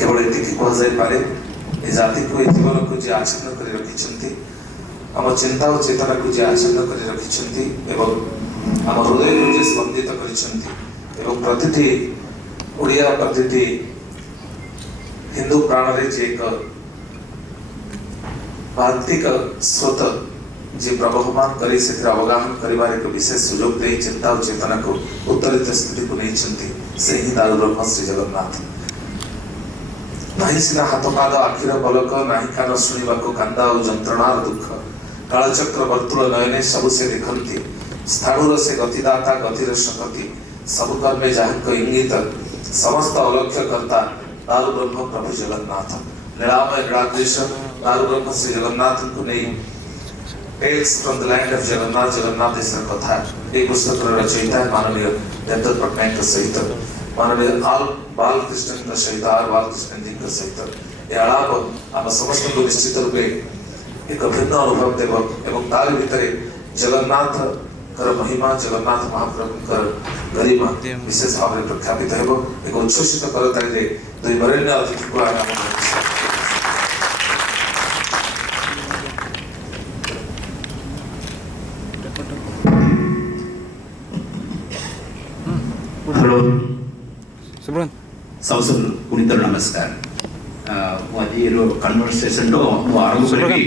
केवल एतिकी कह जाय पारे ए जाति को ए जीवन को जे आच्छन्न कर रखिछंती आम चिंता और चेतना को जे आच्छन्न कर रखिछंती एवं आम हृदय को जे स्पंदित करिछंती एवं प्रतिटी ओडिया प्रतिटी हिंदू प्राण रे जे एक वार्तिक स्रोत जे प्रवहमान करी से अवगाहन करिवार एक विशेष सुयोग दे चिंता और चेतना को उत्तरित स्थिति को नहीं से ही दारू ब्रह्म श्री जगन्नाथ नहीं सिना हाथ पाद आखिर बलक नहीं कान शुणा को कांदा और जंत्रणार दुख कालचक्र वर्तुल नयने सबु से देखती स्थाणुर से गतिदाता गतिर सकती सब कर्मे जाहक इंगित समस्त अलक्ष्य कर्ता दारू ब्रह्म प्रभु जगन्नाथ लीलामय लीलाकृष दारू ब्रह्म श्री जगन्नाथ को नहीं Tales from the land of Jagannatha, Jagannatha is the कथा एक पुस्तक रचयिता है माननीय देवदत्त पट्टनायक का सहित माननीय बालकृष्णन का सहित बालकृष्णन जी का सहित ये आलाप आम समस्त को निश्चित रूपे एक भिन्न अनुभव देव एवं तार भितर जगन्नाथ कर महिमा जगन्नाथ महाप्रभु कर गरिमा विशेष भाव में प्रख्यापित है एक उच्छ्वसित करताली दुई वरेण्य अतिथि को आना हेलो Subran. सबसे पुनीतर नमस्कार वादी रो कन्वर्सेशन लो वारू बल्कि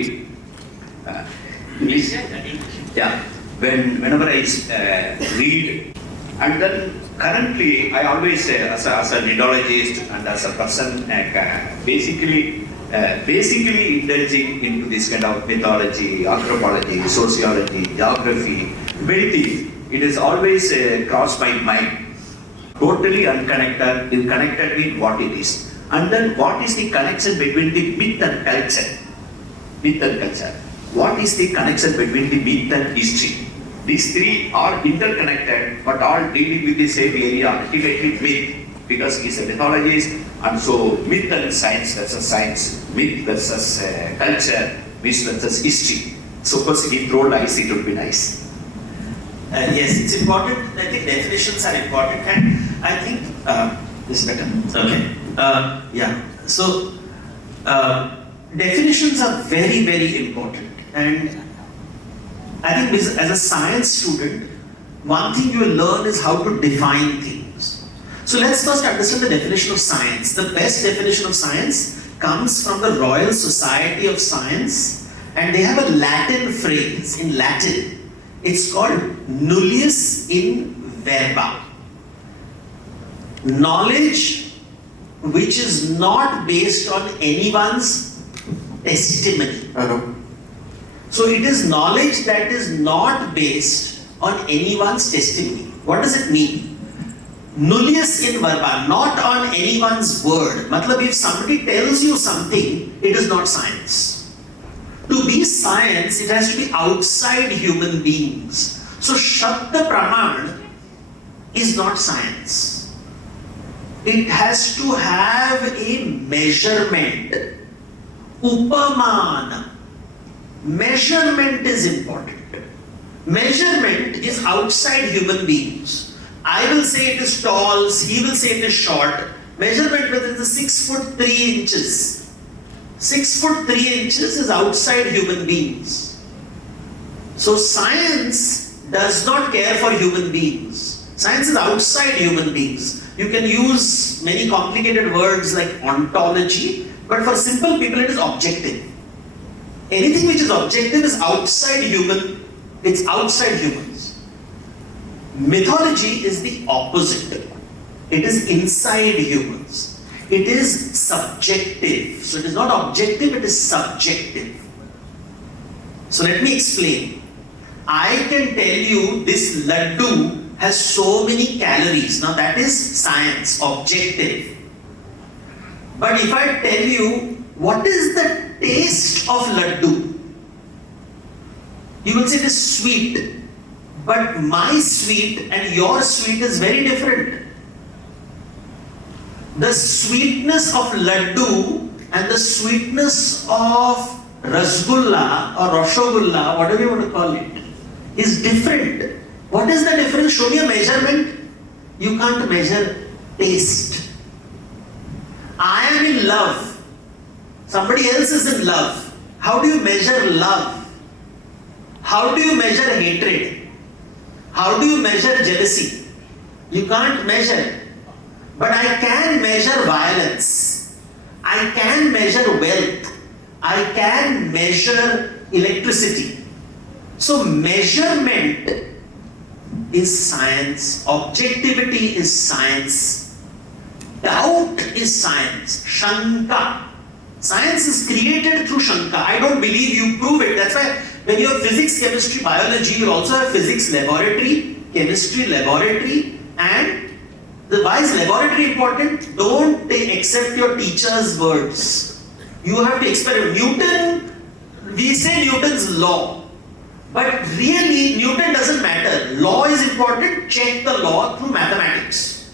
yeah whenever I read and then currently I always as an Indologist and as a person basically indulging into this kind of mythology, anthropology, sociology, geography, many things. It is always crossed my mind. Totally unconnected, connected with what it is. And then what is the connection between the myth and culture? Myth and culture. What is the connection between the myth and history? These three are interconnected, but all dealing with the same area, ultimately myth, because he is a mythologist, and so myth and science versus science, myth versus culture, myth versus history. Suppose he throw lies, it would be nice. Yes, it's important. I think definitions are important, and I think this is better. Okay. Yeah. So definitions are very, very important, and I think as a science student, one thing you will learn is how to define things. So let's first understand the definition of science. The best definition of science comes from the Royal Society of Science, and they have a Latin phrase in Latin. It's called nullius in verba. Knowledge which is not based on anyone's testimony. So it is knowledge that is not based on anyone's testimony. What does it mean? Nullius in verba, not on anyone's word. Matlab, if somebody tells you something, it is not science. To be science, it has to be outside human beings. So Shabda Praman is not science. It has to have a measurement. Upaman. Measurement is important. Measurement is outside human beings. I will say it is tall, he will say it is short. Measurement whether it is 6 foot 3 inches. 6 foot 3 inches is outside human beings. So science does not care for human beings. Science is outside human beings. You can use many complicated words like ontology, but for simple people it is objective. Anything which is objective is outside human, it's outside humans. Mythology is the opposite. It is inside humans. It is subjective. So it is not objective, it is subjective. So let me explain. I can tell you this laddu has so many calories. Now that is science, objective. But if I tell you what is the taste of laddu, you will say it is sweet. But my sweet and your sweet is very different. The sweetness of laddu and the sweetness of rasgulla or rashogulla, whatever you want to call it, is different. What is the difference? Show me a measurement. You can't measure taste. I am in in love. Somebody else is in love. How do you measure love? How do you measure hatred? How do you measure jealousy? You can't measure. But I can measure violence. I can measure wealth. I can measure electricity. So measurement is science. Objectivity is science. Doubt is science. Shanka. Science is created through Shanka. I don't believe, you prove it. That's why when you have physics, chemistry, biology, you also have physics laboratory, chemistry laboratory, and why is laboratory important? Don't accept your teacher's words. You have to experiment. Newton, we say Newton's law, but really Newton doesn't matter. Law is important. Check the law through mathematics.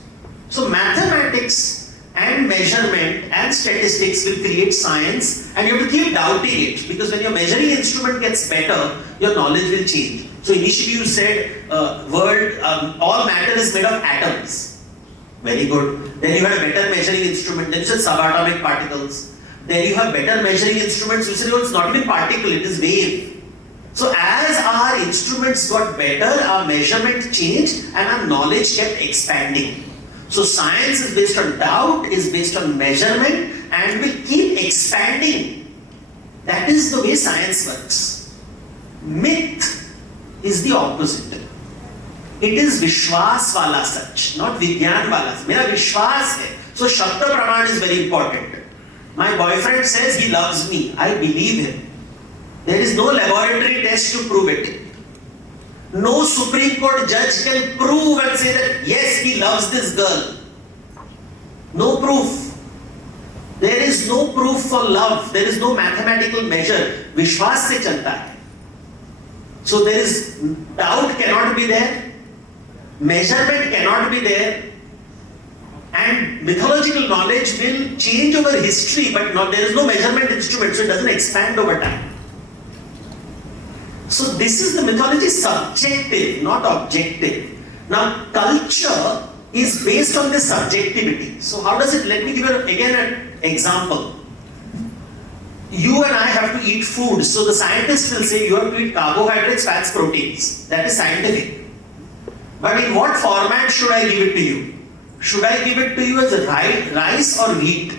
So mathematics and measurement and statistics will create science, and you have to keep doubting it, because when your measuring instrument gets better, your knowledge will change. So initially you said all matter is made of atoms. Very good. Then you had a better measuring instrument. Then you said subatomic particles. Then you have better measuring instruments. You said, oh, it's not even particle, it is wave. So as our instruments got better, our measurement changed and our knowledge kept expanding. So science is based on doubt, is based on measurement, and will keep expanding. That is the way science works. Myth is the opposite. It is Vishwas wala sach, not Vigyan wala. Mera Vishwas hai. So Shabda Praman is very important. My boyfriend says he loves me. I believe him. There is no laboratory test to prove it. No Supreme Court judge can prove and say that yes, he loves this girl. No proof. There is no proof for love. There is no mathematical measure. Vishwas se chalta hai. So there is doubt cannot be there. Measurement cannot be there, and mythological knowledge will change over history, but there is no measurement instrument, so it doesn't expand over time. So this is the mythology, subjective, not objective. Now culture is based on this subjectivity. So how does it, let me give you again an example. You and I have to eat food, so the scientists will say you have to eat carbohydrates, fats, proteins. That is scientific. But in what format should I give it to you? Should I give it to you as rice or wheat?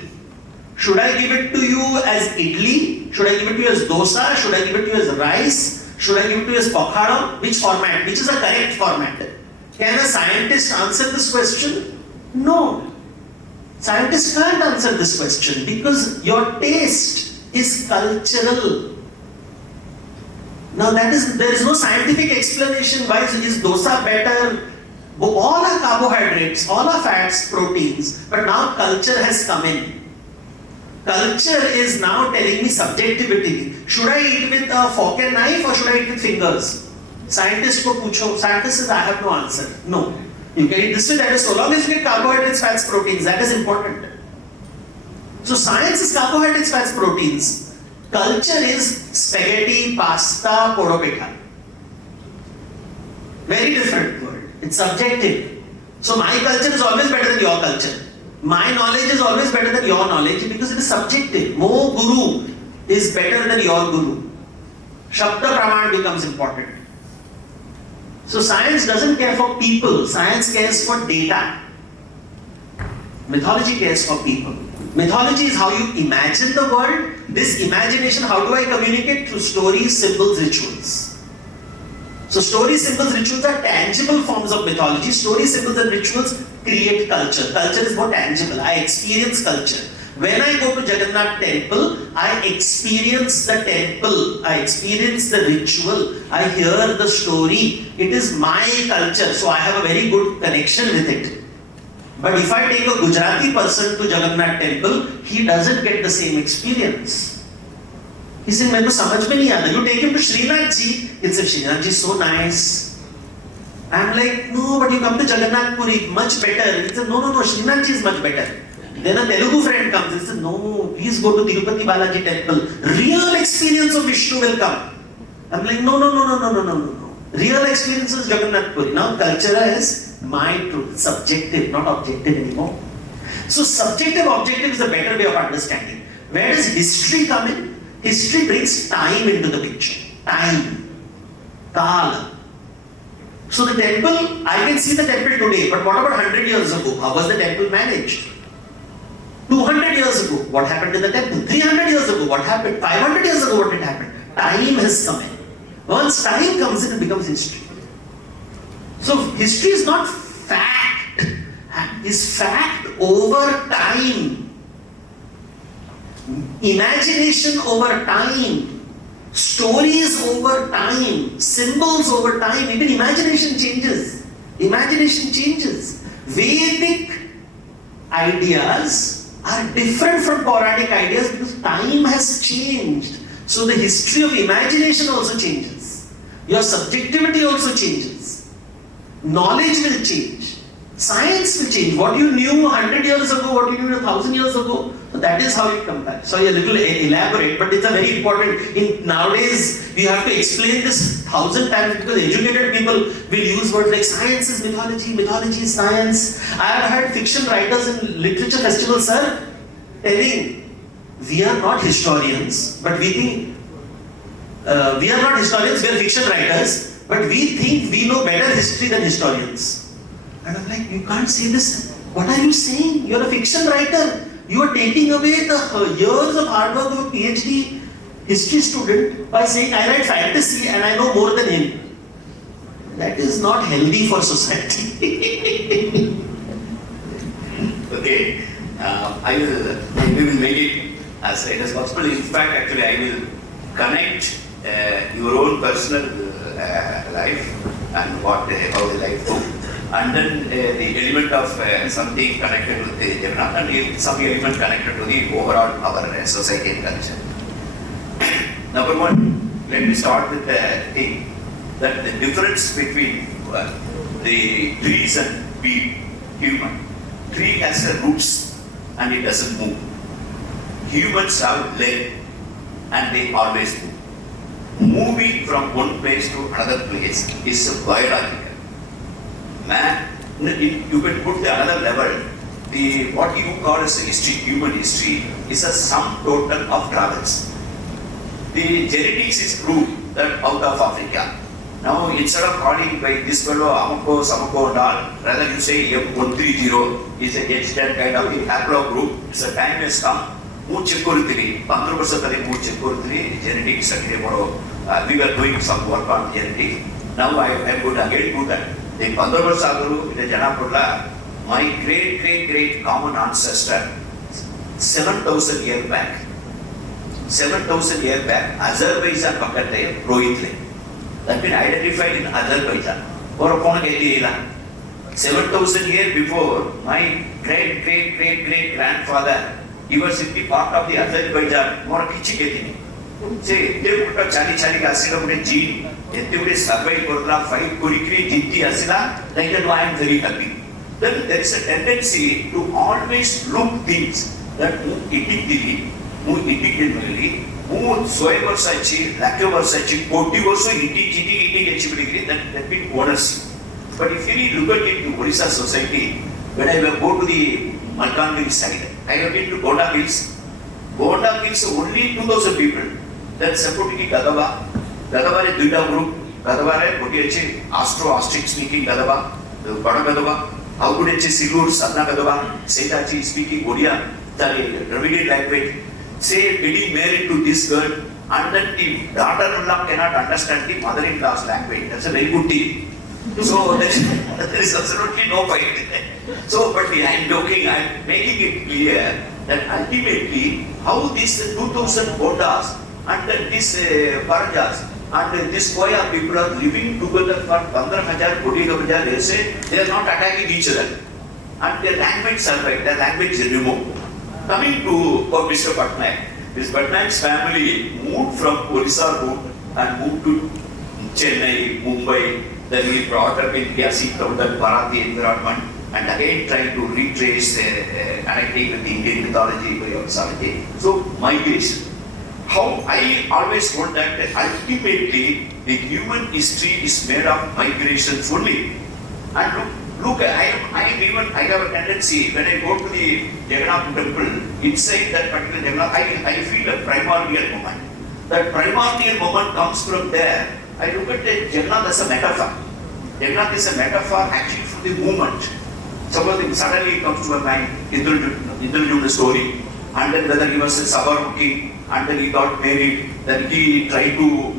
Should I give it to you as idli? Should I give it to you as dosa? Should I give it to you as rice? Should I give it to you as pokhara? Which format? Which is the correct format? Can a scientist answer this question? No. Scientists can't answer this question because your taste is cultural. Now there is no scientific explanation why is dosa better. All are carbohydrates, all are fats, proteins, but now culture has come in. Culture is now telling me subjectivity. Should I eat with a fork and knife or should I eat with fingers? Scientist ko pucho. Scientist says I have no answer. No. You can eat this way, that is, so long as you get carbohydrates, fats, proteins, that is important. So science is carbohydrates, fats, proteins. Culture is spaghetti, pasta, poropeta. Very different word. It's subjective. So my culture is always better than your culture. My knowledge is always better than your knowledge because it is subjective. Mo guru is better than your guru. Shabda Praman becomes important. So science doesn't care for people. Science cares for data. Mythology cares for people. Mythology is how you imagine the world. This imagination, how do I communicate? Through stories, symbols, rituals. So stories, symbols, rituals are tangible forms of mythology. Stories, symbols and rituals create culture. Culture is more tangible. I experience culture. When I go to Jagannatha temple, I experience the temple. I experience the ritual. I hear the story. It is my culture. So I have a very good connection with it. But if I take a Gujarati person to Jagannatha temple, he doesn't get the same experience. He said, "Main to samajh mein nahi aata." You take him to Srinath ji, he'll say, "Srinath ji is so nice." I'm like, "No, but you come to Jagannath Puri, much better." He said, "No, Srinath ji is much better." Then a Telugu friend comes and says, "No, please go to Tirupati Balaji temple. Real experience of Vishnu will come." I'm like, no. Real experience is Jagannath Puri. Now culture is my truth, subjective, not objective anymore. So subjective objective is a better way of understanding. Where does history come in? History brings time into the picture. Time. Kala. So the temple, I can see the temple today, but what about 100 years ago? How was the temple managed? 200 years ago, what happened to the temple? 300 years ago, what happened? 500 years ago, what did happen? Time has come in. Once time comes in, it becomes history. So history is not fact. It's fact over time. Imagination over time. Stories over time, symbols over time, even imagination changes. Imagination changes. Vedic ideas are different from Puranic ideas because time has changed. So the history of imagination also changes. Your subjectivity also changes. Knowledge will change. Science will change. What you knew 100 years ago, what you knew 1,000 years ago, so that is how you compare. Sorry, a little elaborate, but it's a very important. Nowadays, we have to explain this 1,000 times because educated people will use words like science is mythology, mythology is science. I have heard fiction writers in literature festivals, sir, telling, we are not historians, but we think, we are not historians, we are fiction writers, but we think we know better history than historians. And I'm like, you can't say this. What are you saying? You're a fiction writer. You are taking away the years of hard work of a PhD history student by saying, I write fantasy and I know more than him. That is not healthy for society. Okay, we will make it as tight as possible. In fact, actually, I will connect your own personal life and how the life goes. And then the element of something connected with the Jagannatha and some element connected to the overall our society and culture. Number one, let me start with the thing that the difference between the trees and we human. Tree has roots and it doesn't move. Humans have leg and they always move. Moving from one place to another place is biological. Man, you can put the another level. The what you call as history, human history, is a sum total of travels. The genetics is proved that out of Africa. Now instead of calling by this fellow Amako, Samako and all, rather you say M130 is a H10 kind of the haplogroup. It's a time has come. Moochekkurutiri, 100% Moochekkurutiri, genetics. We were doing some work on genetics. Now I am going to again do that. The Pandavasagaru, the Janapurla, my great common ancestor, 7,000 years back. 7,000 years back, Azerbaijan Pakatay, Rohitli. That been identified in Azerbaijan. Or upon 7,000 years before, my great grandfather, he was simply part of the Azerbaijan, more Kichiketini. Say, they put a Chali Asila gene, they would survive for 5 Kurikri, Jinti Asila, then I am very happy. Then there is a tendency to always look things that move independently, move soever sachi, lactover sachi, 40 also eating, that means bonus. But if you look at it in Orissa society, when I go to the Malkandiri side, I have been to Gonda Hills. Gonda Hills only 2,000 people. Then supporting Gadava. Gadava is Duida group. Gadava is Potiachi, Astro-Ostrich speaking Gadava, Padagadava, Augudechi Silur, Sadna Gadava, Setachi speaking Odia, the Dravidian language. Say, getting married to this girl, and then the daughter-in-law cannot understand the mother-in-law's language. That's a very good thing. So there is absolutely no fight. So, but I am joking, I am making it clear that ultimately how these 2,000 Bondas and these Parajas and this Koya people are living together for 15,000, 20,000, they say they are not attacking each other. And their language survived, their language is removed. Coming to Mr. Pattanaik, this Pattanaik's family moved from Orissa route and moved to Chennai, Mumbai. Then he brought up in Vyasi Taudan, Bharati environment, and again trying to retrace connecting with the Indian mythology, mythology. So migration. How I always told that ultimately the human history is made of migrations only. And look, look, I have a tendency, when I go to the Jagannatha temple, inside that particular Jagannatha, I feel a primordial moment. That primordial moment comes from there. I look at Jagannatha as a metaphor. Jagannatha is a metaphor actually for the movement. Suppose suddenly it comes to my mind, Indrajuna story, and then whether he was a Sabar king, and then he got married, then he tried to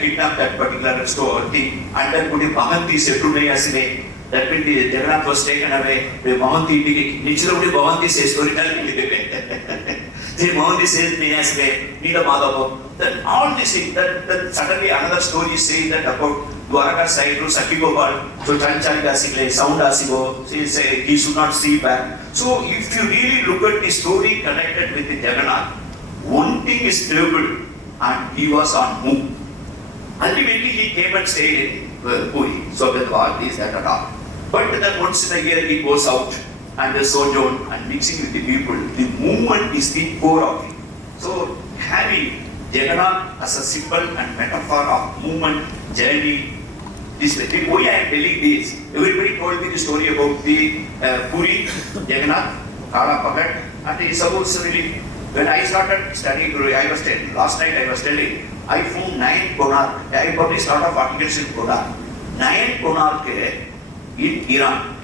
kidnap that particular thing, and then put a Mahanti Setunayasine. That means the Jagannatha was taken away. The Mahanti, naturally Mahanti says storytelling. The Mahanti says Niyasine, Nila Madhava. Then all these things, then suddenly another story is saying that about Dwaraka side to Sakhi Gopal, so Chanchanga Sigle, Sound Asigo, he should not see back. So if you really look at the story connected with the Jagannath, one thing is stable, and he was on move. Ultimately he came and stayed in Puri, so with war, this, that and all. But then once in a year he goes out and sojourn and mixing with the people. The movement is the core of it. So having Jagannath as a symbol and metaphor of movement, journey, this way. Why I am telling this? Everybody told me the story about the Puri, Jagannatha, Kala Pagat, and it's about similarly. When I started studying, last night I was telling, I found 9 Konark. I published a lot of articles in Konark. 9 Konark in Iran.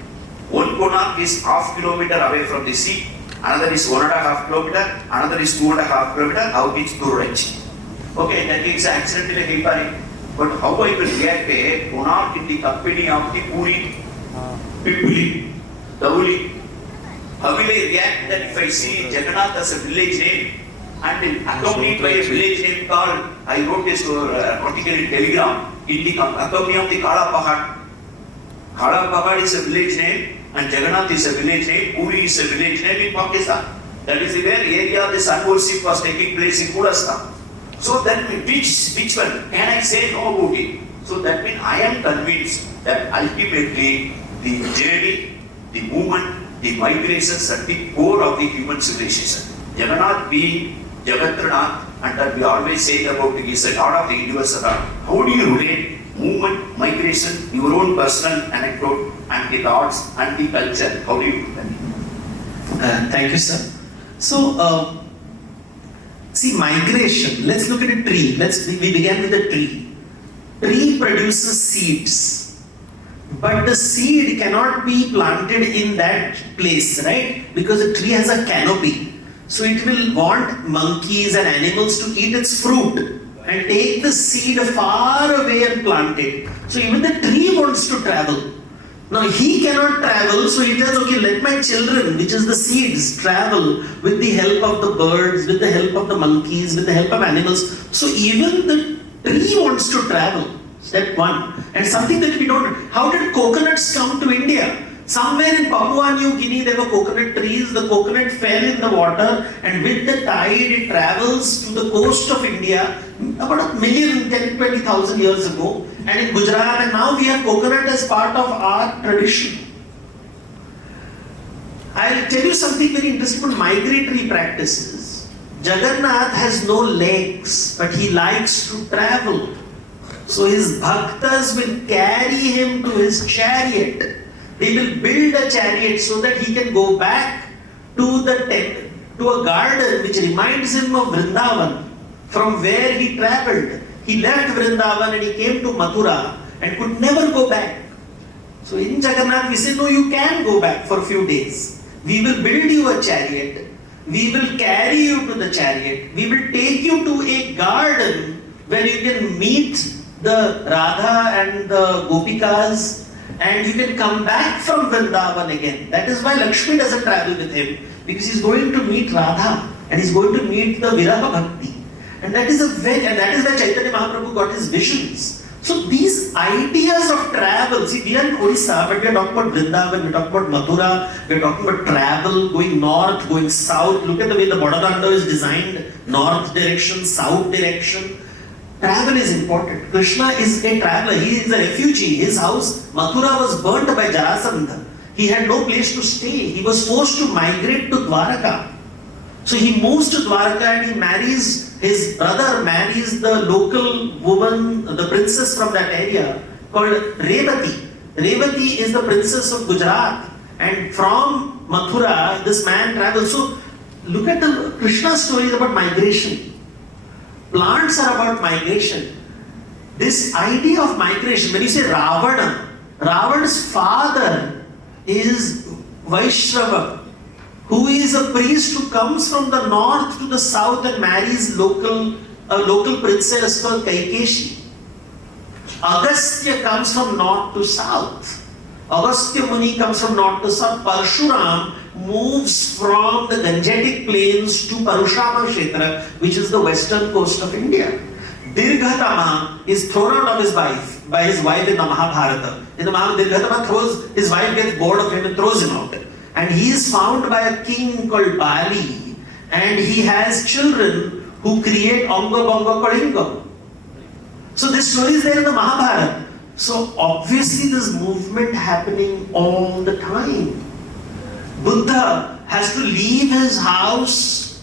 One Konark is half kilometer away from the sea, another is 1.5 kilometer, another is 2.5 kilometer, how it's to reach. Okay, that means accidentally happening. But how I will react a Konark in the company of the Puri, Pipuli, Davuli? How will I react that if I see Jagannatha as a village name and accompanied by a village name called, I wrote this article in Telegram, in the accompany of the Kala Pahad. Kala Pahad is a village name and Jagannath is a village name, Puri is a village name in Pakistan. That is where area the sun worship was taking place in Kurdistan. So then which one can I say no about it? So that means I am convinced that ultimately the journey, the movement, the migrations are the core of the human civilization. Jagannath being Jagatranath, and that we always say about he is a god of the universe. How do you relate movement, migration, your own personal anecdote, and the thoughts and the culture? How do you do that? Thank you, sir. So, see, migration. Let's look at a tree. We began with a tree. Tree produces seeds. But the seed cannot be planted in that place, right? Because the tree has a canopy. So it will want monkeys and animals to eat its fruit and take the seed far away and plant it. So even the tree wants to travel. Now he cannot travel, so he tells, okay, let my children, which is the seeds, travel with the help of the birds, with the help of the monkeys, with the help of animals. So even the tree wants to travel. Step one. And something that we don't, how did coconuts come to India? Somewhere in Papua New Guinea there were coconut trees, the coconut fell in the water and with the tide it travels to the coast of India about 10-20,000 years ago, and in Gujarat, and now we have coconut as part of our tradition. I'll tell you something very interesting about migratory practices. Jagannath has no legs, but he likes to travel. So his bhaktas will carry him to his chariot. They will build a chariot so that he can go back to a garden which reminds him of Vrindavan, from where he travelled. He left Vrindavan and he came to Mathura and could never go back. So in Jagannath we say, no, you can go back for a few days. We will build you a chariot. We will carry you to the chariot. We will take you to a garden where you can meet the Radha and the Gopikas, and you can come back from Vrindavan again. That is why Lakshmi doesn't travel with him, because he's going to meet Radha and he's going to meet the Viraha Bhakti. And that is where Chaitanya Mahaprabhu got his visions. So these ideas of travel, see, we are in Odisha, but we are talking about Vrindavan, we are talking about Mathura, we are talking about travel, going north, going south. Look at the way the Bodhadanda is designed, north direction, south direction. Travel is important. Krishna is a traveler. He is a refugee. His house, Mathura, was burnt by Jarasandha. He had no place to stay. He was forced to migrate to Dwaraka. So he moves to Dwaraka and he marries, his brother marries the local woman, the princess from that area called Revati. Revati is the princess of Gujarat, and from Mathura, this man travels. So, look at the Krishna story is about migration. Plants are about migration. This idea of migration, when you say Ravana, Ravana's father is Vaishrava, who is a priest who comes from the north to the south and marries a local princess called Kaikeshi. Agastya comes from north to south. Agastya Muni comes from north to south. Parshuram moves from the Gangetic plains to Parushama Kshetra, which is the western coast of India. Dirghatama is thrown out of his wife by his wife in the Mahabharata. In the Mahabharata, Dirghatama his wife gets bored of him and throws him out. And he is found by a king called Bali, and he has children who create Anga Banga Kalinga. So this story is there in the Mahabharata. So obviously this movement happening all the time. Buddha has to leave his house,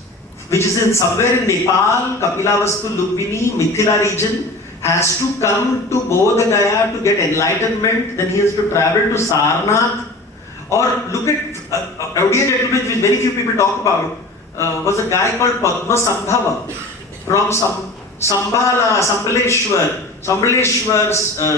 which is in somewhere in Nepal, Kapilavastu, Lumbini, Mithila region, has to come to Bodh Gaya to get enlightenment. Then he has to travel to Sarnath. Or look at Odia gentleman, which very few people talk about, was a guy called Padma Sambhava from Sambhala, Sambaleshwar,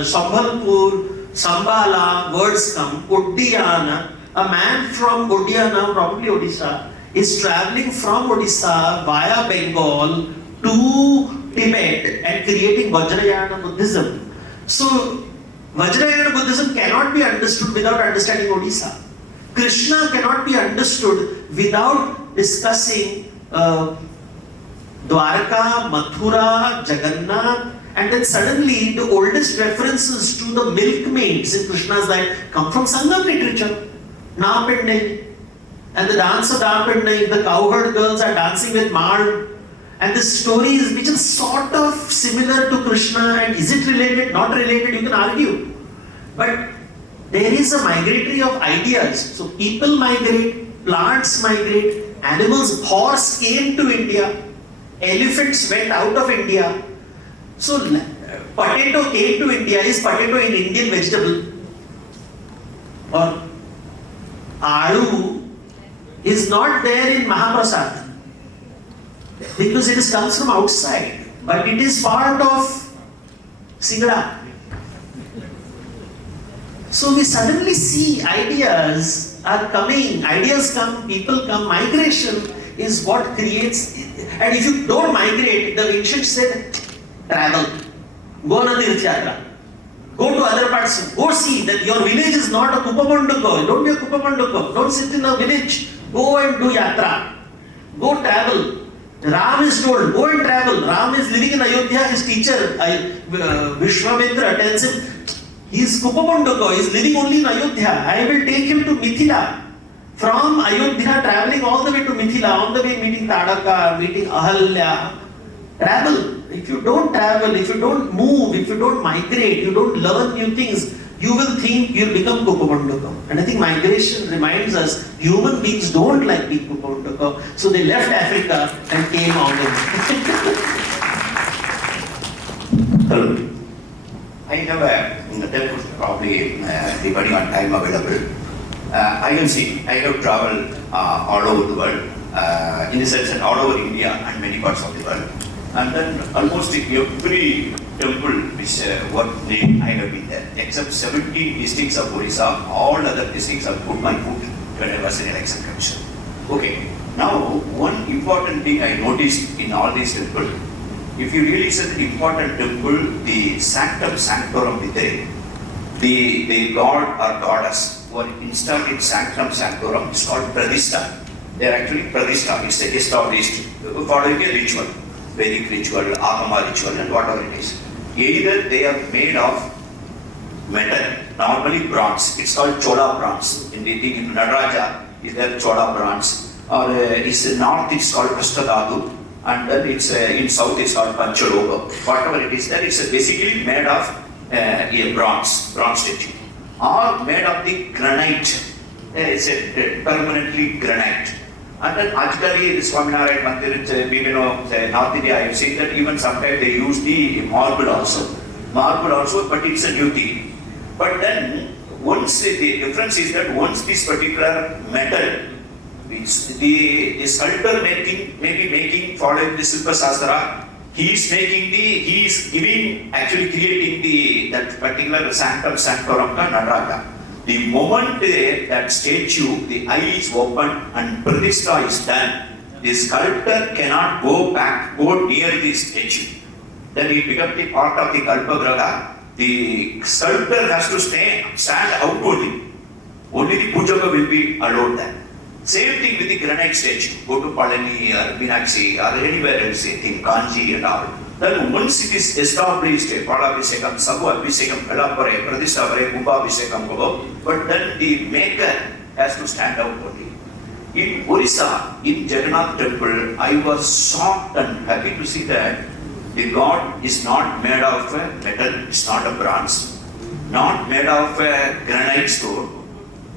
Sambhalpur, Sambhala, words come, Uddiyana. A man from Uddiyana, probably Odisha, is traveling from Odisha via Bengal to Tibet and creating Vajrayana Buddhism. So, Vajrayana Buddhism cannot be understood without understanding Odisha. Krishna cannot be understood without discussing Dwarka, Mathura, Jagannatha, and then suddenly the oldest references to the milkmaids in Krishna's life come from Sangam literature. Naapennai. And the dance of Naapennai, the cowherd girls are dancing with Mar. And the story is which is sort of similar to Krishna, and is it related, not related, you can argue. But there is a migratory of ideas. So people migrate, plants migrate, animals, horse came to India, elephants went out of India. So potato came to India. Is potato an Indian vegetable? Or Alu is not there in Mahaprasad because it comes from outside, but it is part of Singada. So we suddenly see ideas are coming, ideas come, people come, migration is what creates, and if you don't migrate, the ancients said, travel, go on a Tirthayatra, go to other parts, go see that your village is not a Kupamanduka, don't be a Kupamanduka, don't sit in a village, go and do yatra, go travel. Ram is told, go and travel. Ram is living in Ayodhya, his teacher, Vishwamitra tells him, he is Kupamanduka, he is living only in Ayodhya, I will take him to Mithila. From Ayodhya traveling all the way to Mithila, on the way meeting Tadaka, meeting Ahalya. Travel. If you don't travel, if you don't move, if you don't migrate, you don't learn new things, you will think you'll become Kupamanduka. And I think migration reminds us, human beings don't like being Kupamanduka, so they left Africa and came on in. Hello. I have a probably depending on time available. I have traveled all over the world, in the sense that all over India and many parts of the world. And then almost every temple which what name I have been there, except 17 districts of Orissa, all other districts have put my foot when I was in election commission. Okay, now one important thing I noticed in all these temples, if you really see the important temple, the sanctum sanctorum videre, the god or goddess who are installed in sanctum sanctorum is called Pradishta. They are actually Pradishta, it's established following a ritual. Vedic ritual, Agama ritual, and whatever it is. Either they are made of metal, normally bronze. It's called Chola bronze. In the thing in Nadaraja, is there Chola bronze? Or it's in north, it's called Prastadadu, and then it's in south, it's called Panchaloga. Whatever it is there, it's basically made of a bronze statue, or made of the granite. It's a permanently granite. And then Ajkali, the Swaminarayan Mandir, we know, North India, I have seen that even sometimes they use the marble also, but it's a new thing. But then once the difference is that once this particular metal, which the sculptor maybe making following the Silpa Sastra, he is giving, actually creating that particular sanctum sanctorum ka Nataraja. The moment that statue, the eye is open and Pratishta is done, the sculptor cannot go near the statue. Then it becomes the part of the Kalpagraha. The sculptor has to stand out only. Only the Pujaka will be allowed there. Same thing with the granite statue. Go to Palani or Meenakshi or anywhere else, in Kanchi and all. Then once it is established, Palabhisekam, Sabu Abhisekam, Kalapare, Pradishtapare, Kumbha Abhisekam, but then the maker has to stand out only. In Orissa, in Jagannath temple, I was shocked and happy to see that the god is not made of metal, it's not a bronze, not made of granite stone,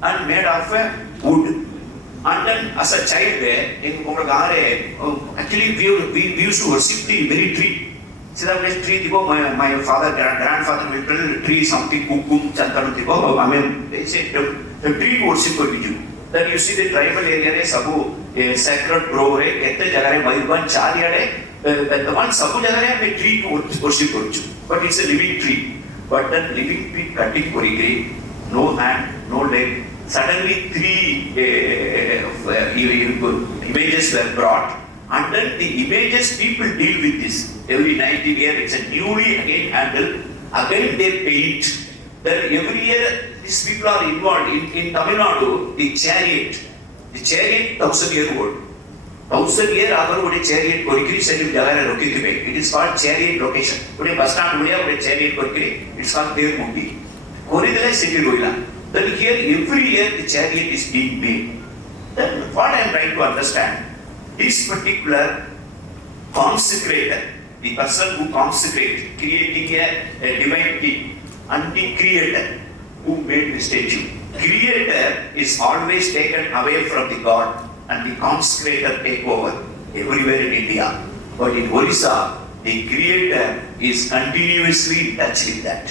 and made of wood. And then as a child in Kumagare, actually we used to worship the very tree. See that tree, my father, grandfather will tell the tree something, kukum, chantanu, I mean, they say the tree worship will be due. Then you see the tribal area, sabu, sacred grove, kette jagare, mayuban, chariade, the one sabu jagare, the tree worship, but it's a living tree. But that living tree cutting korigri, no hand, no leg. Suddenly three images were brought, and then the images people deal with this. Every 90 years it's a newly again handled, again they paint. Then every year these people are involved. In Tamil Nadu, the chariot 1,000 year old. 1,000 year ago, a chariot korikri seri jagare rokitime. It is called chariot location. Today bus stand uliya chariot korikri. It's called their mundi. Koridale city roila. Then here every year the chariot is being made. Then what I am trying to understand, this particular consecrator, the person who consecrates, creating a divine king, and the creator who made the statue. Creator is always taken away from the god and the consecrator take over everywhere in India. But in Orissa, the creator is continuously in touch with that.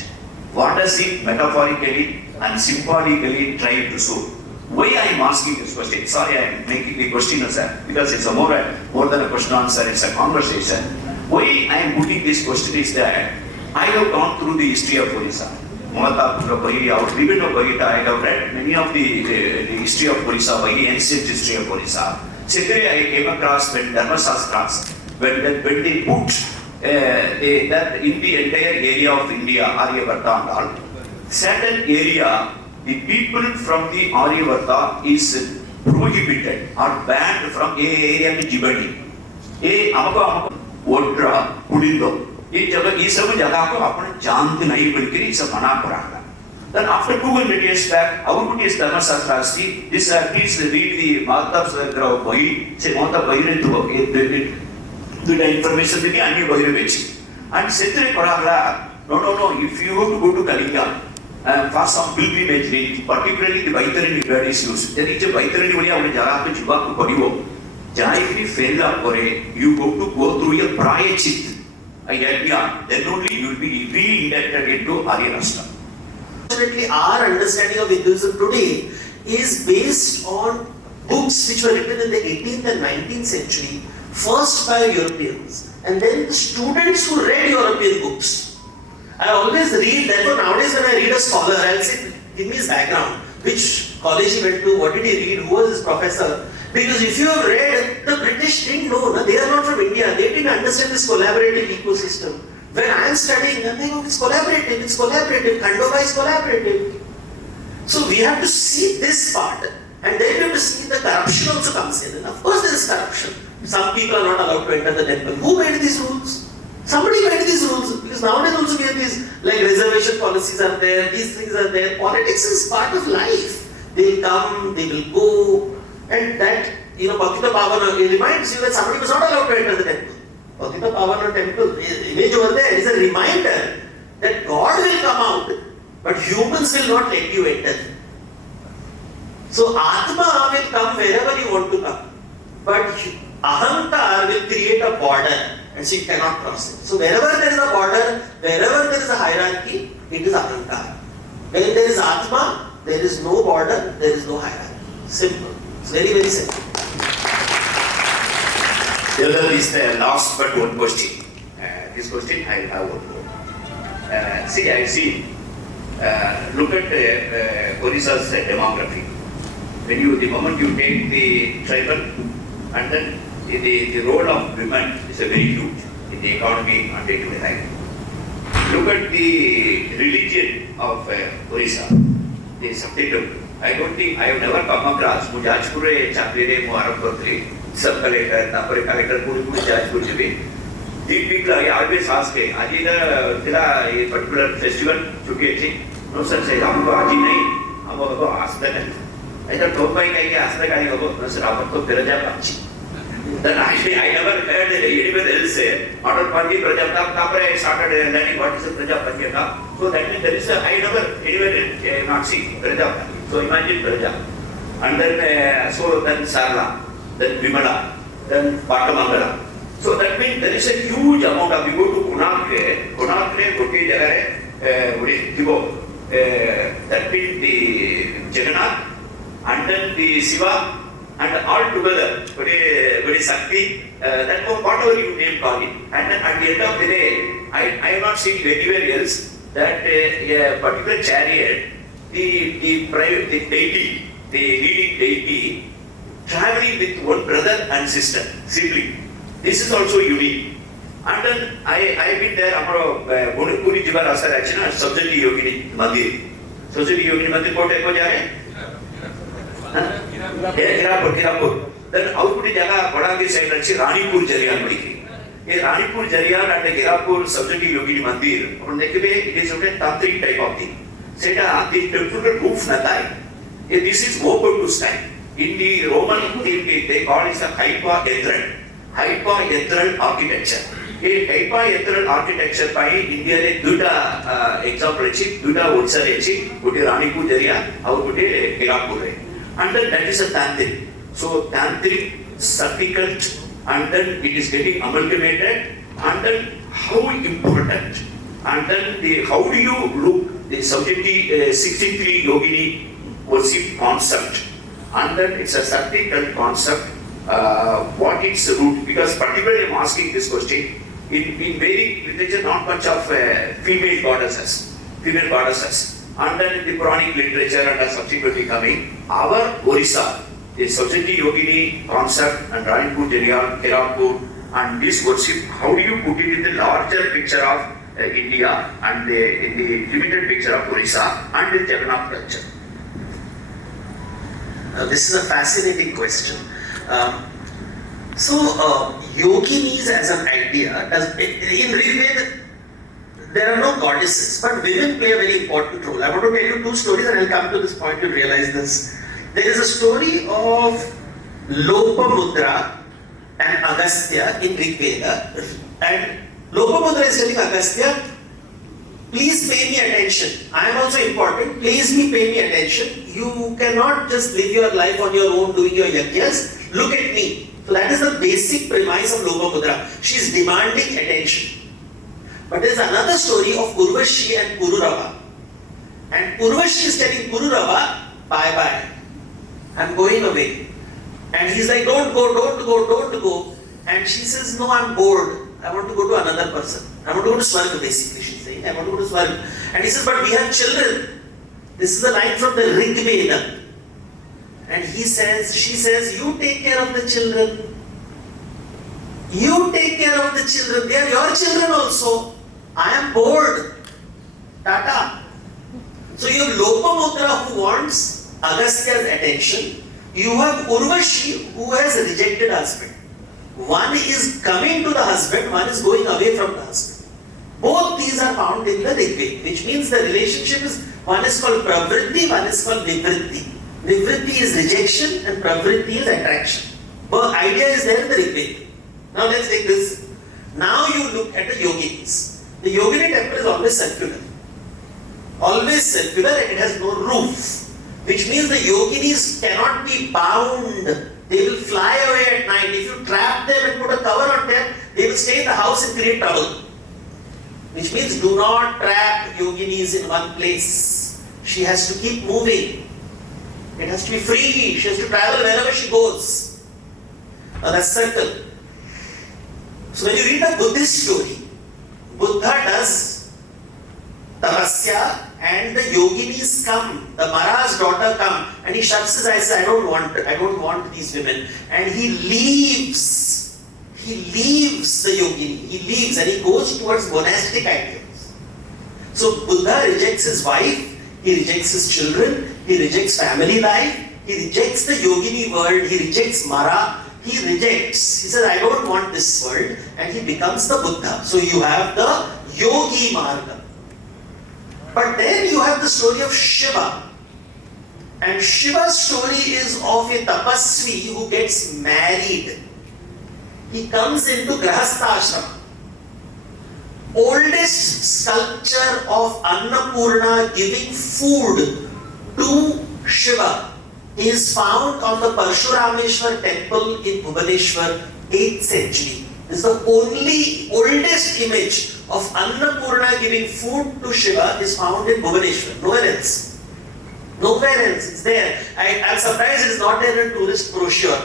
What does it metaphorically and symbolically try to show? Why I am asking this question? Sorry, I am making the question answer because it's more than a question answer, it's a conversation. Why I am putting this question is that I have gone through the history of Orissa. I have read many of the history of Orissa, very ancient history of Orissa. Secondly, I came across when Dharmasastras, when they put that in the entire area of India, Aryavarta and all, certain area, the people from the Aryavarta is prohibited or banned from a area in Jibani. Odra, Pudindo. This then after 200 years back, our good is Dharmasastras. This please read the Mahatmas Bahi, say Mata Bahi the information that I and Setre Paragla, no, if you have to go to Kalinga for some pilgrimage, particularly the Vaitharani word is used. Then each Vaitharani Valia Jaka Juba Kodivo. Jaikri Fella Kore, you go through a prior chit. Then only you will be re-inducted into Arya-Rashtra. Unfortunately, our understanding of Hinduism today is based on books which were written in the 18th and 19th century, first by Europeans, and then the students who read European books. I always read, therefore nowadays when I read a scholar, I'll say, give me his background, which college he went to, what did he read, who was his professor. Because if you have read, the British didn't know, they are not from India, they didn't understand this collaborative ecosystem. When I am studying, I think, oh, it's collaborative, Khandova is collaborative. So we have to see this part, and then we have to see the corruption also comes in. And of course there is corruption. Some people are not allowed to enter the temple. Who made these rules? Somebody made these rules. Because nowadays also we have these, like reservation policies are there, these things are there. Politics is part of life. They will come, they will go, and that, Patita Pavana, it reminds you that somebody was not allowed to enter the temple. Patita Pavana temple, image over there is a reminder that God will come out, but humans will not let you enter. So Atma will come wherever you want to come, but Ahankar will create a border and so you cannot cross it. So wherever there is a border, wherever there is a hierarchy, it is Ahankar. When there is Atma, there is no border, there is no hierarchy. Simple. It's very, very simple. There is the last but one question. This question I have one more. See, I see. Look at Odisha's demography. The moment you take the tribal, and then the role of women is a very huge in the economy and day-to-day life. Look at the religion of Odisha, the Sakti. I don't think I have never come across Mujajpure Chapire Muarapatri, sub-collector, Napare collector, Puri Jajpur Jibi. These people are always asking, Ajina, a particular festival, Chukiachi. No sir, say, I'm going to ask them. I thought, don't buy a gas, like I go, no sir, I'm going to Piraja. Then actually, I never heard anyone else say, Madam Pandi Prajapta, I started learning what is a Prajapati. So that means there is I never anywhere not seen Prajapati. So imagine Praja. And then, then Sarla, then Vimala, then Patamangala. So that means there is a huge amount of, you go to Kunakre, Koti Jagare, that means the Jagannatha, and then the Shiva, and all together, very Sakti, that whatever you name call it. And then at the end of the day, I have not seen anywhere else that a particular chariot, the deity, the leading deity, traveling with one brother and sister, sibling. This is also unique. And then I have been there, Gunapuri Jiva Rasa Rachana, Subjati Yogini Mandir. Subjati Yogini Mandir, what type of jare? Hirapur. Then output jaga Padagi side rachi Ranipur Jariyan Miki. A Ranipur Jariyan and the Hirapur Subjati Yogini Mandir. On the Kebe, it is a tantric type of thing. Seta, the temple roof natai. This is open to style. In the Roman, they call it a hypa-ethral architecture. A hypa-ethral architecture by India, Duta example, Duta Utsa, put a Ranipur Jariya, how put a Hirapur. And then that is a tantric. So tantric, certificate, and then it is getting amalgamated, and then how important, and then how do you look the subjective 63 yogini worship concept, and then it's a certificate concept, what its root, because particularly I'm asking this question, in Vedic literature not much of female goddesses, and then in the Puranic literature and subsequently coming, our Orissa, the Subjecti Yogini concept and Ranipur Jariyan, Hirapur, and this worship, how do you put it in the larger picture of India and in the limited picture of Orissa and the Jagannath culture? This is a fascinating question. Yoginis as an idea, in Rigveda, there are no goddesses, but women play a very important role. I want to tell you two stories and I'll come to this point to realize this. There is a story of Lopamudra and Agastya in Rigveda, and Lopamudra is telling Agastya, please pay me attention. I am also important. Please pay me attention. You cannot just live your life on your own doing your yajnas. Look at me. So that is the basic premise of Lopamudra. She is demanding attention. But there is another story of Urvashi and Pururava. And Urvashi is telling Pururava, bye-bye. I'm going away. And he's like, don't go. And she says, no, I'm bored. I want to go to another person. I want to go to Swarga, basically, she's saying. I want to go to Swarga. And he says, but we have children. This is a line from the Rig Veda. And she says, you take care of the children. You take care of the children. They are your children also. I am bored. Tata. So you have Lopamudra who wants Agastya's attention. You have Urvashi who has rejected husband. One is coming to the husband, one is going away from the husband. Both these are found in the Rigveda, which means the relationship is, one is called pravritti, one is called nivritti. Nivritti is rejection and pravritti is attraction. But idea is there in the Rigveda. Now let's take this. Now you look at the yoginis. The yogini temple is always circular. Always circular and it has no roof. Which means the yoginis cannot be bound. They will fly away at night. If you trap them and put a cover on them, they will stay in the house and create trouble. Which means do not trap yoginis in one place. She has to keep moving. It has to be free. She has to travel wherever she goes. Now that's circle. So when you read the Buddhist story, Buddha does tapasya and the yoginis come, the Mara's daughter come, and he shuts his eyes and says, I don't want these women. And he leaves the yogini, he leaves and he goes towards monastic ideals. So Buddha rejects his wife, he rejects his children, he rejects family life, he rejects the yogini world, he rejects Mara, he says, I don't want this world, and he becomes the Buddha. So you have the yogi marga. But then you have the story of Shiva. And Shiva's story is of a tapasvi who gets married. He comes into Grahastha Ashram. Oldest sculpture of Annapurna giving food to Shiva is found on the Parshurameshwar temple in Bhubaneswar, 8th century. This is the only oldest image of Annapurna giving food to Shiva is found in Bhubaneswar, nowhere else. Nowhere else, it's there. I'm surprised it is not there in a tourist brochure.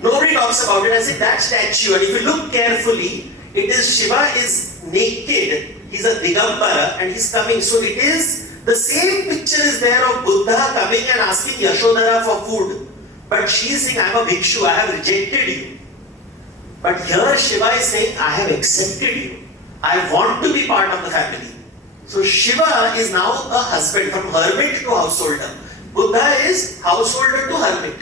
Nobody talks about it. I say that statue, and if you look carefully, it is Shiva is naked. He's a Digambara and he's coming. So it is the same picture is there of Buddha coming and asking Yashodhara for food. But she is saying, I am a bhikshu, I have rejected you. But here Shiva is saying, I have accepted you. I want to be part of the family. So Shiva is now a husband, from hermit to householder. Buddha is householder to hermit.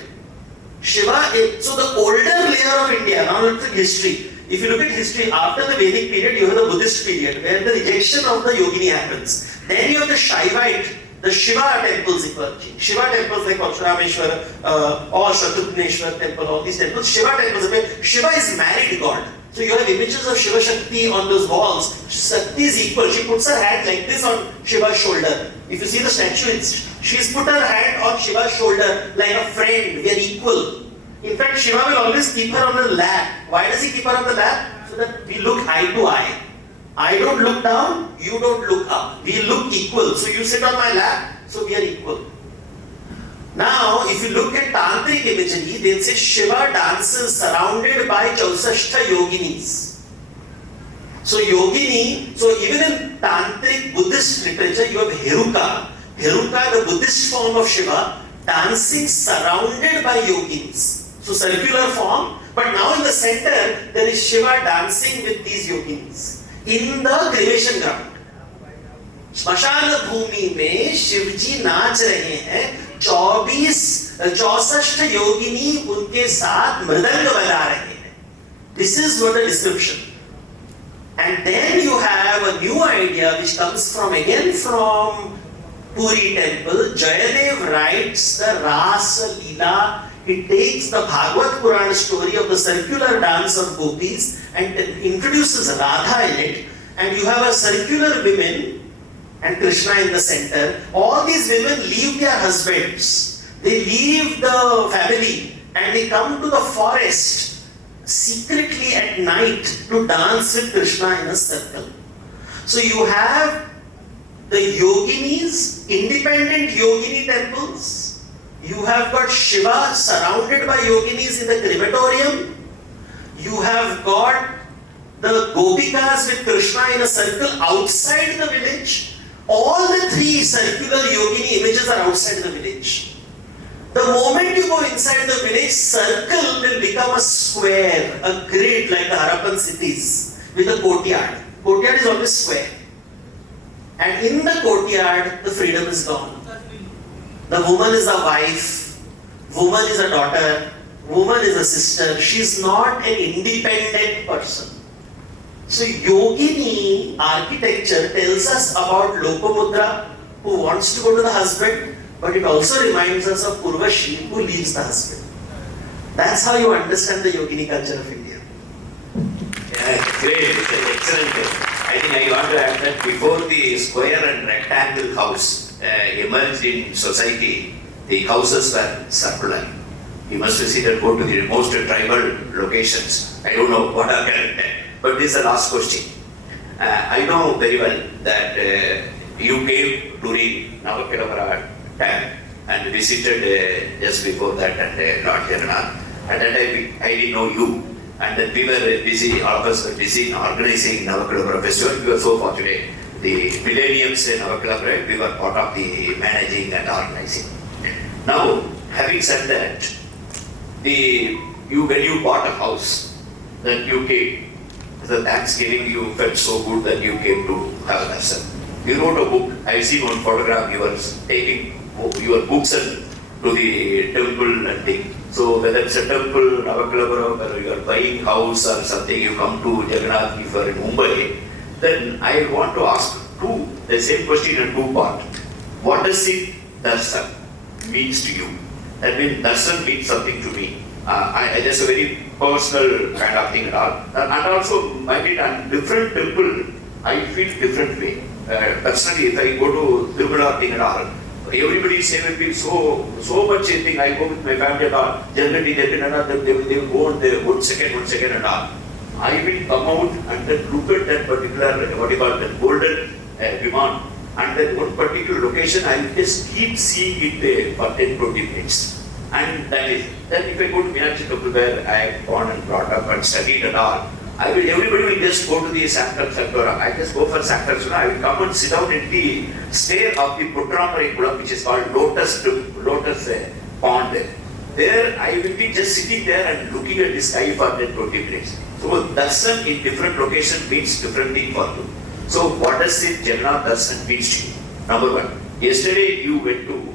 Shiva is, so the older layer of India, now look at history. If you look at history, after the Vedic period, you have the Buddhist period, where the rejection of the yogini happens. Then you have the Shaivite, the Shiva temples emerging. Shiva temples like Parshurameshwar or Shatrugh്നേശ്വർ temple, all these temples, Shiva temples, where Shiva is married god. So you have images of Shiva Shakti on those walls. Shakti is equal. She puts her hand like this on Shiva's shoulder. If you see the statue, she's put her hand on Shiva's shoulder like a friend. We are equal. In fact, Shiva will always keep her on the lap. Why does he keep her on the lap? So that we look eye to eye. I don't look down, you don't look up. We look equal. So you sit on my lap, so we are equal. Now, if you look at tantric imagery, they'll say Shiva dances surrounded by Chausashta yoginis. So yogini, so even in tantric Buddhist literature, you have Heruka. Heruka, the Buddhist form of Shiva, dancing surrounded by yoginis. So circular form, but now in the center, there is Shiva dancing with these yoginis. In the cremation ground. श्मशान भूमि में शिवजी नाच रहे हैं, 64 योगिनी उनके साथ मृदंग बजा रहे हैं. This is what the description. And then you have a new idea which comes from Puri temple. Jayadev writes the Rasa Leela. It takes the Bhagavad Purana story of the circular dance of gopis and introduces Radha in it. And you have a circular women and Krishna in the center. All these women leave their husbands. They leave the family and they come to the forest secretly at night to dance with Krishna in a circle. So you have the yoginis, independent yogini temples. You have got Shiva surrounded by yoginis in the crematorium. You have got the gopikas with Krishna in a circle outside the village. All the three circular yogini images are outside the village. The moment you go inside the village, circle will become a square, a grid like the Harappan cities with a courtyard. Courtyard is always square. And in the courtyard, the freedom is gone. The woman is a wife, woman is a daughter, woman is a sister. She is not an independent person. So yogini architecture tells us about Lopamudra, who wants to go to the husband, but it also reminds us of Purvashi, who leaves the husband. That's how you understand the yogini culture of India. Yeah, great, excellent. I think I want to add that before the square and rectangle house emerged in society, the houses were circular. You must visit and go to the most tribal locations. I don't know what are current, but this is the last question. I know very well that you came during Navakilavara time and visited just before that and Lord Jagannath. And then I didn't know you. And then we were busy, all of us were busy in organizing Navakilavara festival. We were so fortunate. The millenniums in Navakilavara, we were part of the managing and organizing. Now, having said that, when you bought a house, then you came. The Thanksgiving, you felt so good that you came to have a lesson. You wrote a book. I've seen one photograph. You were taking your books and to the temple and thing. So whether it's a temple, Navakilavara, whether you are buying house or something, you come to Jagannath, if you are in Mumbai, then I want to ask the same question in two parts. What does it darshan means to you? That means darshan means something to me. I just a very personal kind of thing and all. And also, maybe in different temple, I feel different way. Personally, if I go to Tirumala thing and all, everybody say will be so much thing. I go with my family and all. Generally, they will go on the 1 second and all. I will come out and then look at that particular, what you call that, golden Viman. And then one particular location, I will just keep seeing it for 10-20 minutes. And that is, then if I go to Meenakshi temple where I am born and brought up and studied and all, everybody will just go to the Sanctum Sanctorum. I just go for Sanctum Sanctorum. I will come and sit down in the stair of the Putramari Kulam, which is called Lotus Pond. There I will be just sitting there and looking at the sky for 10-20 minutes. So darshan in different location means different thing for you. So what does it Jagannath darshan means to you? Number one, yesterday you went to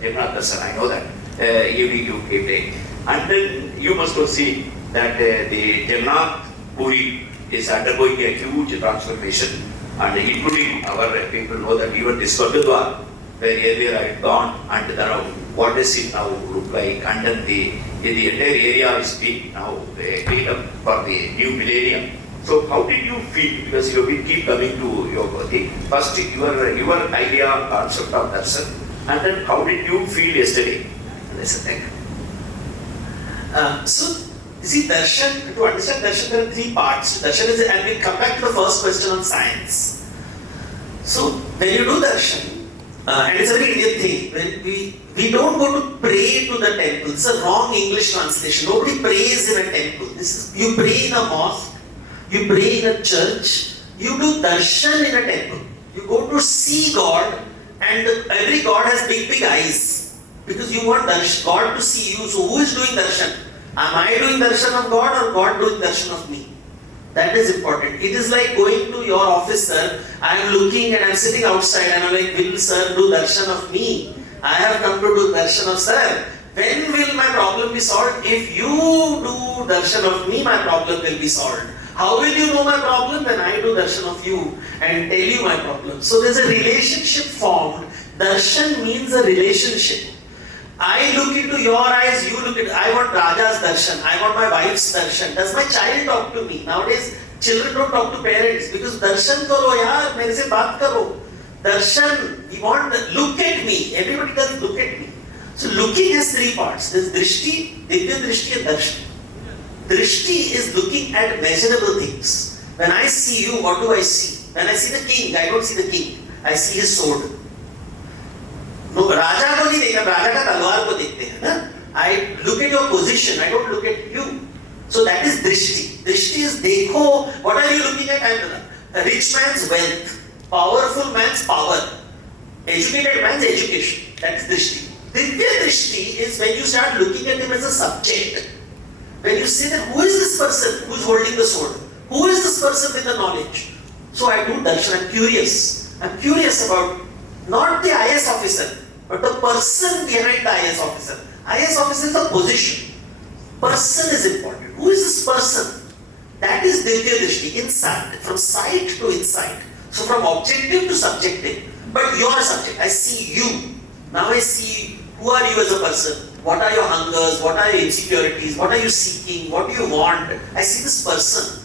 Jagannath darshan, I know that. Evening you came there. And then you must have seen that the Jagannath Puri is undergoing a huge transformation, and including our people know that even this Gurdwara, where earlier I had gone, and now what does it now look like, and then the entire area is being now cleaned up for the new millennium. So how did you feel? Because you will keep coming to your thing. First, your idea, concept of darshan, and then how did you feel yesterday? That's the thing. So, you see, darshan, to understand darshan, there are three parts. Darshan is, and we'll come back to the first question on science. So, when you do darshan, and it's a very Indian thing, when we don't go to pray to the temple. It's a wrong English translation. Nobody prays in a temple. You pray in a mosque, you pray in a church, you do darshan in a temple. You go to see God, and every God has big eyes. Because you want God to see you. So who is doing darshan? Am I doing darshan of God or God doing darshan of me? That is important. It is like going to your office, sir. I am looking and I am sitting outside and I am like, will sir do darshan of me? I have come to do darshan of sir. When will my problem be solved? If you do darshan of me, my problem will be solved. How will you know my problem? When I do darshan of you and tell you my problem. So there is a relationship formed. Darshan means a relationship. I look into your eyes, you look at, I want Raja's darshan, I want my wife's darshan. Does my child talk to me? Nowadays, children don't talk to parents because darshan karo yaar, mere se baat karo. Darshan, we want, look at me. Everybody does look at me. So looking has three parts. There's drishti, divya drishti and darshan. Drishti is looking at measurable things. When I see you, what do I see? When I see the king, I don't see the king. I see his sword. No, Raja को नहीं देखना, Raja का तलवार को देखते हैं ना? I look at your position, I don't look at you. So that is drishti. Drishti is देखो, what are you looking at? A rich man's wealth, powerful man's power, educated man's education. That's drishti. Divya drishti is when you start looking at him as a subject. When you say that who is this person who is holding the sword? Who is this person with the knowledge? So I do darshan, I'm curious. I'm curious about not the IS officer, but the person behind the IS officer. IS officer is a position. Person is important. Who is this person? That is Divya Drishti, inside, from sight to inside. So from objective to subjective. But you are subject. I see you. Now I see who are you as a person. What are your hungers? What are your insecurities? What are you seeking? What do you want? I see this person.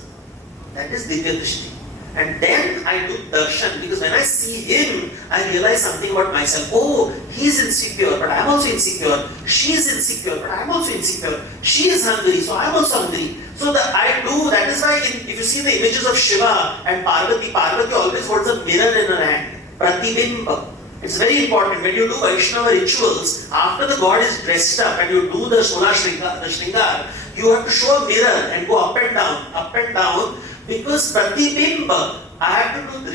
That is Divya Drishti. And then I do darshan because when I see him, I realize something about myself. Oh, he's insecure, but I'm also insecure. She's insecure, but I'm also insecure. She is hungry, so I'm also hungry. So that is why if you see the images of Shiva and Parvati, Parvati always holds a mirror in her hand. pratibimba. It's very important when you do Vaishnava rituals, after the god is dressed up and you do the Sola Shringar, you have to show a mirror and go up and down, because pratibimba, I have to do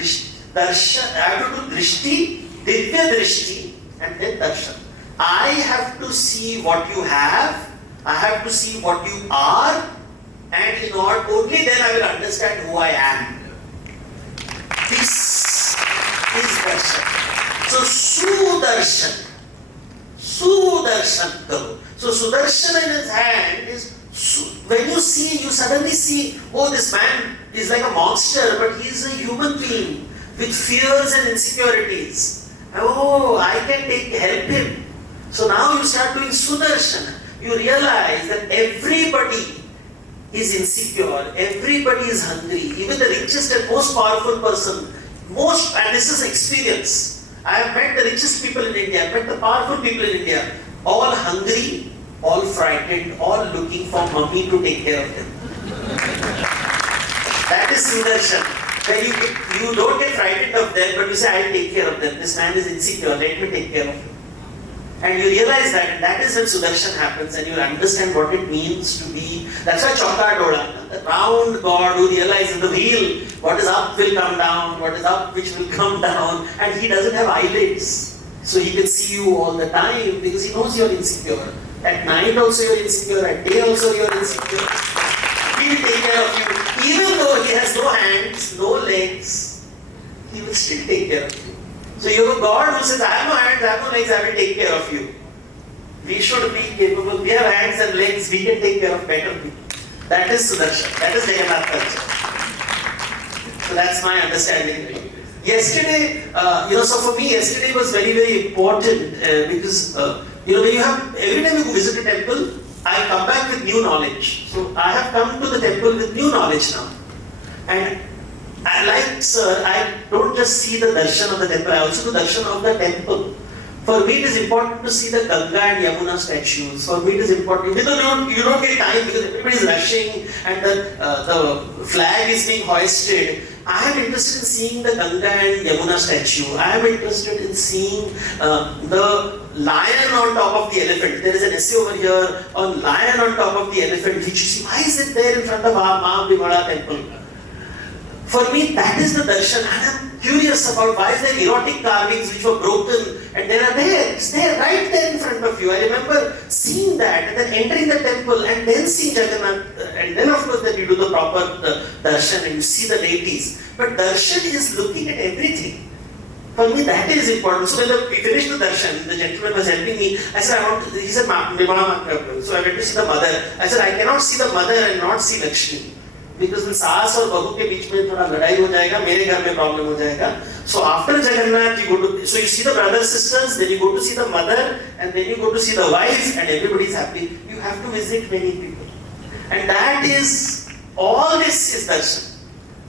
drishti, divya drishti, and then darshan. I have to see what you have, I have to see what you are, and only then I will understand who I am. This is darshan. So Sudarshan Karo. So Sudarshan in his hand is, when you suddenly see, oh, this man is like a monster, but he is a human being with fears and insecurities. Oh, I can help him. So now you start doing Sudarshan. You realize that everybody is insecure, everybody is hungry, even the richest and most powerful person, and this is experience. I have met the richest people in India, I have met the powerful people in India, all hungry, all frightened, all looking for mummy to take care of them. That is Sudarshan. When you don't get frightened of them, but you say, I'll take care of them. This man is insecure, let me take care of him. And you realize that, and that is when Sudarshan happens, and you understand what it means to be. That's why Chauka Doda, the round God who realizes the wheel, what is up will come down, what is up which will come down, and he doesn't have eyelids. So he can see you all the time because he knows you're insecure. At night also you're insecure, at day also you're insecure. He will take care of you. Even though he has no hands, no legs, he will still take care of you. So you have a God who says, I have no hands, I have no legs, I will take care of you. We should be capable, we have hands and legs, we can take care of better people. That is Sudarshan, that is Jagannatha culture. So that's my understanding. Yesterday, so for me, yesterday was very, very important because, when you have, every time you visit a temple, I come back with new knowledge. So I have come to the temple with new knowledge now. And I don't just see the darshan of the temple, I also do darshan of the temple. For me it is important to see the Ganga and Yamuna statues. For me it is important, you don't get time because everybody is rushing and the flag is being hoisted. I am interested in seeing the Ganga and Yamuna statue. I am interested in seeing the lion on top of the elephant. There is an essay over here on lion on top of the elephant, which you see, why is it there in front of our Mahabhimala temple? For me, that is the darshan, and I'm curious about why is there erotic carvings which were broken, and it's there, right there in front of you. I remember seeing that, and then entering the temple, and then seeing Jagannath, and then of course then you do the proper darshan, and you see the deities. But darshan is looking at everything. For me, that is important. So when we finished the darshan, the gentleman was helping me. I said, he said, so I went to see the mother. I said, I cannot see the mother and not see Lakshmi. Because when सास और बहू के बीच में थोड़ा लड़ाई हो जाएगा, मेरे घर में प्रॉब्लम हो जाएगा. So after Jagannath, so you see the brothers, sisters, then you go to see the mother, and then you go to see the wife, and everybody is happy. You have to visit many people, and that is all. This is darshan,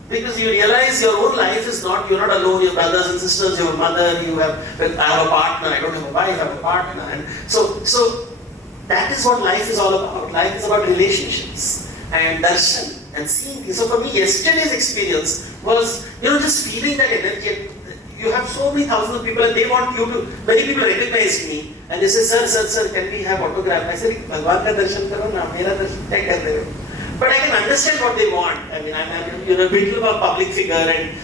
because you realize your own life is not. You're not alone. Your brothers and sisters, your mother. I have a partner. I don't have a wife. I have a partner, and so that is what life is all about. Life is about relationships and darshan. And seeing this. So for me, yesterday's experience was, just feeling that energy. You have so many thousands of people and they want you to, many people recognized me and they say, sir, can we have autograph? I said, Bhagwan ka darshan karo na, mera darshan kya kar rahe ho? But I can understand what they want. I mean, I'm a bit of a public figure and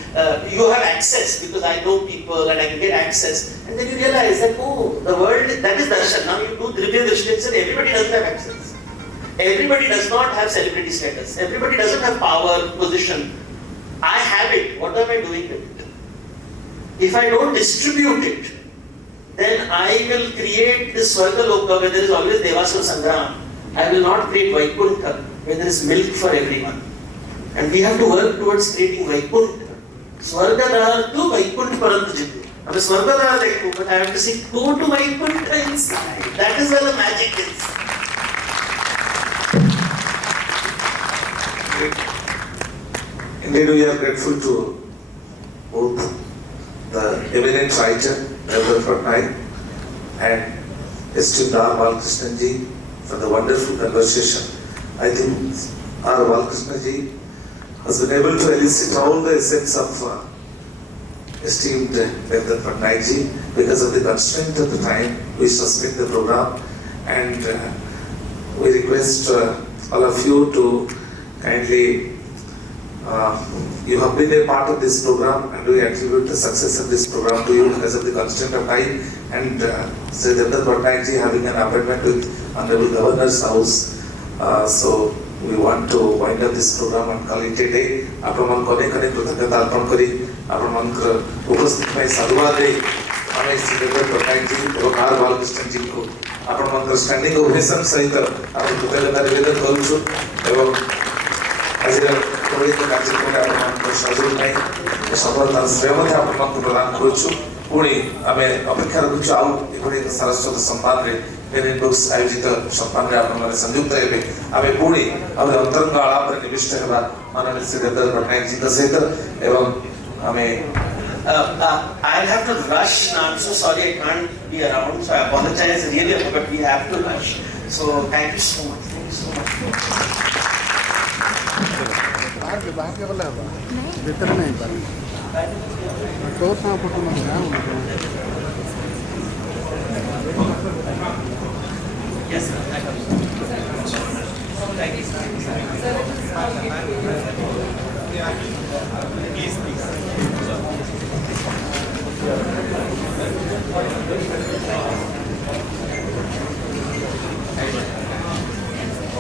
you have access because I know people and I can get access. And then you realize that, the world, that is darshan. Now you do Divya Drishti and everybody doesn't have access. Everybody does not have celebrity status. Everybody doesn't have power, position. I have it. What am I doing with it? If I don't distribute it, then I will create this Swargaloka where there is always Devasura Sangram. I will not create Vaikuntha where there is milk for everyone. And we have to work towards creating Vaikuntha. Swargadhar to Vaikuntha Parant Jitu. I mean, Swargadhar dekho, but I have to say, go to Vaikuntha inside. That is where the magic is. Indeed, we are grateful to both the eminent writer, DEVDUTT PATTANAIK, and esteemed R. Balakrishnan ji for the wonderful conversation. I think R. Balakrishnan ji has been able to elicit all the essence of esteemed DEVDUTT PATTANAIK ji. Because of the constraint of the time, we suspend the program, and we request all of you to kindly. You have been a part of this program, and we attribute the success of this program to you because of the constraint of time. And Sri DEVDUTT PATTANAIK ji having an appointment with Honorable Governor's house, so we want to wind up this program and call it a day. ଆପଣମାନଙ୍କୁ ଅନେକ ଅନେକ କୃତଜ୍ଞତା ଅର୍ପଣ କରି ଆପଣମାନଙ୍କର ଉପସ୍ଥିତି ପାଇଁ ସାଧୁବାଦ ଦେଇ ଆମେ ଶ୍ରୀ DEVDUTT PATTANAIK ji ଏବଂ ଆର୍ ବାଲକୃଷ୍ଣନ ଜୀଙ୍କୁ ଆପଣମାନଙ୍କର ଷ୍ଟାଣ୍ଡିଂ ଓଭେସନ୍ ସହିତ ଆମେ କୃତଜ୍ଞତା ନିବେଦନ କରୁଛୁ ଏବଂ ଆଜିର ପୌରାଣିକ କାର୍ଯ୍ୟକ୍ରମରେ ଆପଣମାନଙ୍କର ସହଯୋଗ ପାଇଁ ସଫଳତାର ଶ୍ରେୟ ମଧ୍ୟ ଆପଣମାନଙ୍କୁ ପ୍ରଦାନ କରୁଛୁ। ପୁଣି ଆମେ ଅପେକ୍ଷା ରଖୁଛୁ ଆଉ ଏଭଳି ଏକ ସାରସ୍ୱତ ସମ୍ମାନରେ ମେରିନ୍ ବୁକ୍ସ ଆୟୋଜିତ ସମ୍ମାନରେ ଆପଣମାନେ ସଂଯୁକ୍ତ ହେବେ। ଆମେ ପୁଣି ଆହୁରି ଅନ୍ତରଙ୍ଗ ଆଳାପରେ ନିବିଷ୍ଟ ହେବା ମାନନୀୟ ଶ୍ରୀ DEVDUTT PATTANAIK ଜୀଙ୍କ ସହିତ ଏବଂ ଆମେ I'll have to rush now. I'm so sorry I can't be around. So I apologize really, but we have to rush. So thank you so much. Thank you so much. बाहर के गला भीतर नहीं पारे तो सा फोटो में Yes, sir.